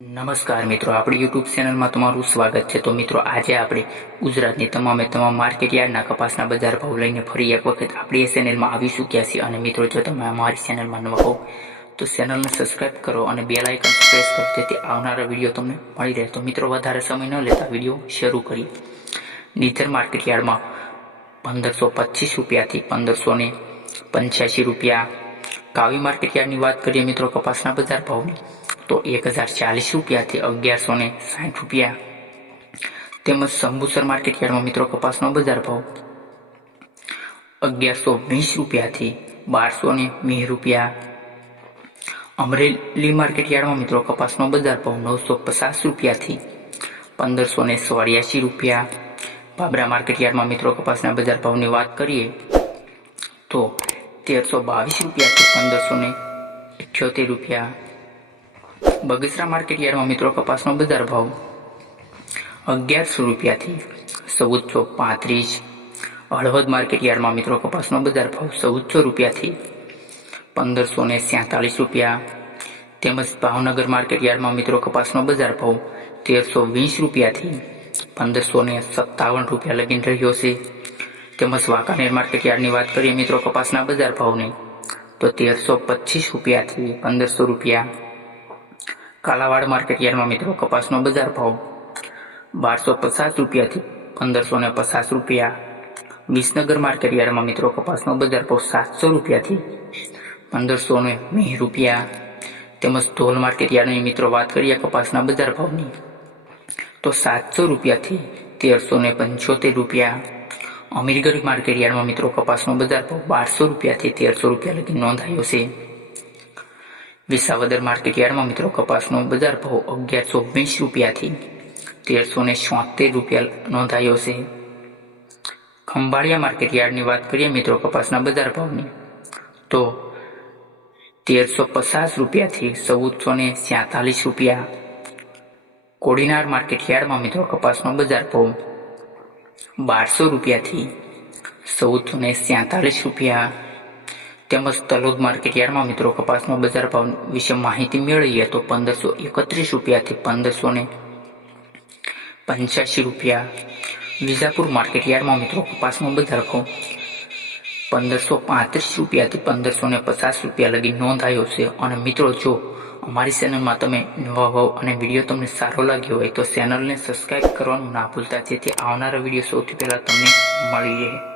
નમસ્કાર મિત્રો, આપણી યુટ્યુબ ચેનલમાં તમારું સ્વાગત છે. તો મિત્રો, આજે આપણે ગુજરાતની તમામે તમામ માર્કેટ યાર્ડના કપાસના બજાર ભાવ લઈને ફરી એક વખત આપણી ચેનલમાં આવી ચૂક્યા છીએ. અને મિત્રો, જો તમે અમારી ચેનલમાં નવા હો તો ચેનલને સબસ્ક્રાઇબ કરો અને બે લાઇકન પ્રેસ કરો, જેથી આવનારા વીડિયો તમને મળી રહે. તો મિત્રો, વધારે સમય ન લેતા વીડિયો શરૂ કરીએ. નીચર માર્કેટ યાર્ડમાં પંદરસો પચીસ રૂપિયાથી પંદરસો ને પંચ્યાસી રૂપિયા. કાવી માર્કેટ યાર્ડની વાત કરીએ મિત્રો, કપાસના બજાર ભાવની. તો એક હજાર ચાલીસ રૂપિયાથી અગિયારસો ને સાઠ રૂપિયા. તેમજ સંબુસર માર્કેટ યાર્ડમાં મિત્રો કપાસનો બજાર ભાવ અગિયારસો વીસ રૂપિયાથી બારસો ને વીસ રૂપિયા. અમરેલી માર્કેટ યાર્ડમાં મિત્રો કપાસનો બજાર ભાવ નવસો પચાસ રૂપિયાથી પંદરસો ને ચોર્યાસી રૂપિયા. બાબરા માર્કેટ યાર્ડમાં મિત્રો કપાસના બજાર ભાવની વાત કરીએ તો તેરસો બાવીસ રૂપિયાથી પંદરસો ને રૂપિયા. બગસરા માર્કેટ યાર્ડમાં મિત્રો કપાસનો બજાર ભાવ અગિયારસો રૂપિયાથી ચૌદસો પાંત્રીસ. હળવદ માર્કેટ યાર્ડમાં મિત્રો કપાસનો બજાર ભાવ ચૌદસો રૂપિયાથી પંદરસો ને સેતાલીસ રૂપિયા. તેમજ ભાવનગર માર્કેટ યાર્ડમાં મિત્રો કપાસનો બજાર ભાવ તેરસો વીસ રૂપિયાથી પંદરસો ને સત્તાવન રૂપિયા લગીને રહ્યો છે. તેમજ વાંકાનેર માર્કેટ યાર્ડની વાત કરીએ મિત્રો કપાસના બજાર ભાવની, તો તેરસો પચીસ રૂપિયાથી પંદરસો રૂપિયા. કાલાવાડ માર્કેટ યાર્ડમાં મિત્રો કપાસનો બજાર ભાવ બારસો પચાસ રૂપિયાથી પંદરસો ને પચાસ રૂપિયા. વિસનગર માર્કેટ યાર્ડમાં મિત્રો કપાસનો બજાર ભાવ સાતસો રૂપિયાથી પંદરસો ને વીસ રૂપિયા. તેમજ ધોલ માર્કેટ યાર્ડની મિત્રો વાત કરીએ કપાસના બજાર ભાવની, તો સાતસો રૂપિયાથી તેરસો ને પંચોતેર રૂપિયા. અમીરગઢ માર્કેટ યાર્ડમાં મિત્રો કપાસનો બજાર ભાવ બારસો રૂપિયાથી તેરસો રૂપિયા લગી નોંધાયો છે. વિસાવદર માર્કેટ યાર્ડમાં મિત્રો કપાસનો બજાર ભાવ અગિયારસો વીસ રૂપિયાથી તેરસો ને છોતેર રૂપિયા નોંધાયો છે. ખંભાળિયા માર્કેટ યાર્ડની વાત કરીએ મિત્રો કપાસના બજાર ભાવની, તો તેરસો પચાસ રૂપિયાથી ચૌદસો ને છ્યાતાલીસ રૂપિયા. કોડીનાર માર્કેટ યાર્ડમાં મિત્રો કપાસનો બજાર ભાવ બારસો રૂપિયાથી ચૌદસો ને છ્યાતાલીસ રૂપિયા. તેમજ તલોદ માર્કેટ યાર્ડમાં મિત્રો કપાસનો બજાર ભાવ વિશે માહિતી મેળવીએ તો પંદરસો એકત્રીસ રૂપિયાથી પંદરસો ને પંચ્યાસી રૂપિયા. વિજાપુર માર્કેટ યાર્ડમાં મિત્રો કપાસનો બજાર ભાવ પંદરસો પાંત્રીસ રૂપિયાથી પંદરસો ને પચાસ રૂપિયા લગી નોંધાયો છે. અને મિત્રો જો અમારી ચેનલમાં તમે નવા હોવ અને વીડિયો તમને સારો લાગ્યો હોય તો ચેનલને સબસ્ક્રાઈબ કરવાનું ના ભૂલતા, જેથી આવનારા વીડિયો સૌથી પહેલાં તમને મળી રહે.